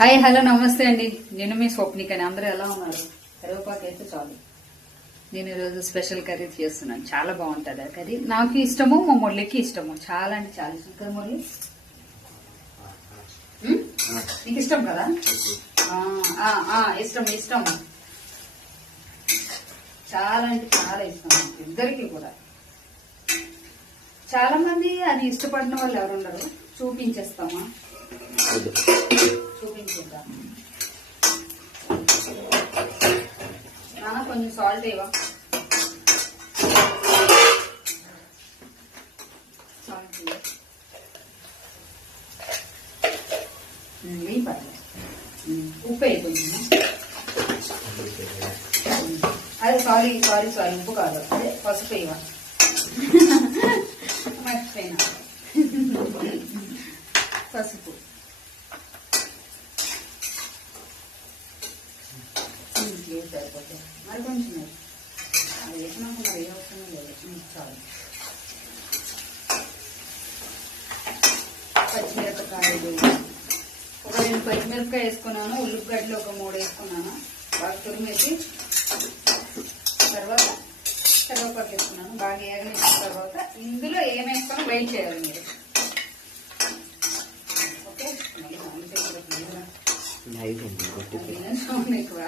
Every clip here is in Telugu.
హాయ్ హలో నమస్తే అండి. నేను మీ స్వప్నికని. అందరూ ఎలా ఉన్నారు? కరివేపాకు అయితే చాలు. నేను ఈరోజు స్పెషల్ కర్రీ చేస్తున్నాను. చాలా బాగుంటుంది ఆ కర్రీ. నాకు ఇష్టము, మా మురళికి ఇష్టము. చాలా అంటే చాలా ఇష్టం కదా మురళి? నీకు ఇష్టం కదా? ఇష్టం ఇష్టం చాలా అంటే చాలా ఇష్టం ఇద్దరికి కూడా. చాలా మంది అది ఇష్టపడిన వాళ్ళు ఎవరు ఉండరు. చూపించేస్తామా? చూపించేద్దాం. నాన్న కొంచెం సాల్ట్ ఇవ్వ. సాల్ట్ ఇవ్వ. ఉప్పు వేయి కొంచెం. అదే సారీ సారీ సారీ ఉప్పు కాదు, అదే పసుపు ఇవ్వ. మర్చిపోయినా. పసుపు సరిపోతుంది. మరి కొంచెం అది వేసినాక మరి ఏ అవసరం లేదు. చాలు. పచ్చిమిరపకాయలు ఒక 2 పచ్చిమిరపకాయ వేసుకున్నాను. ఉల్లిగడ్డలు ఒక 3 వేసుకున్నాను. బాగా తురిమేసి తర్వాత కరివేపాకు వేసుకున్నాను. బాగా ఏగనిచ్చిన తర్వాత ఇందులో ఏమేసుకొని వెయిట్ చేయాలి మీరు. ఓకే,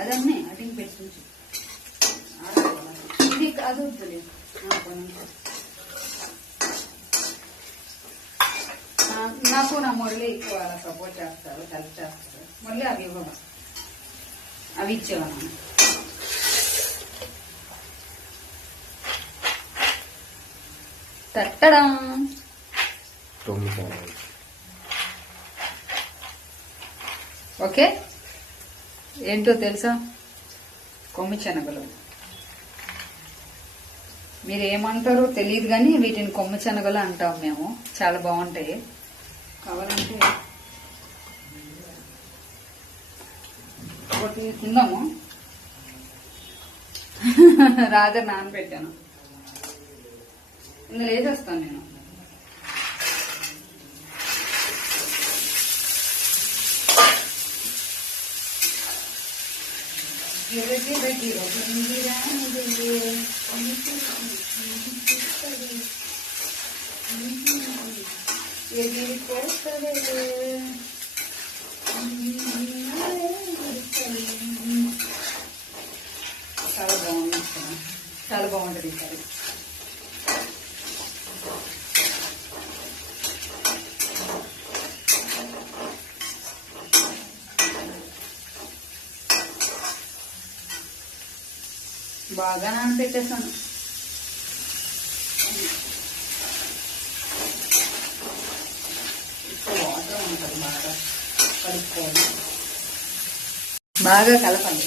అదన్నీ అడిగి పెట్టి ఇది అది వద్దులేదు. నాకు నా మురళి ఎక్కువ సపోర్ట్ చేస్తారు, హెల్ప్ చేస్తారు. మురళి అవి ఇవ్వవు, అవి ఇచ్చేవాళ్ళం. తట్టడా ఓకే. ఏంటో తెలుసా? కొమ్మి శనగలు. మీరు ఏమంటారో తెలియదు కానీ వీటిని కొమ్మి శనగలు అంటాం మేము. చాలా బాగుంటాయి. కావాలంటే ఒకటి తిందాము. రాత్రి నానబెట్టాను. ఇందులో వేసేస్తాను నేను. చాలా బాగుంది, చాలా బాగుంటుంది కర్రీ. బాగా నానబెట్టేసాను. వాటర్ ఉంటుంది, బాగా కలుపుకోవాలి. బాగా కలపండి.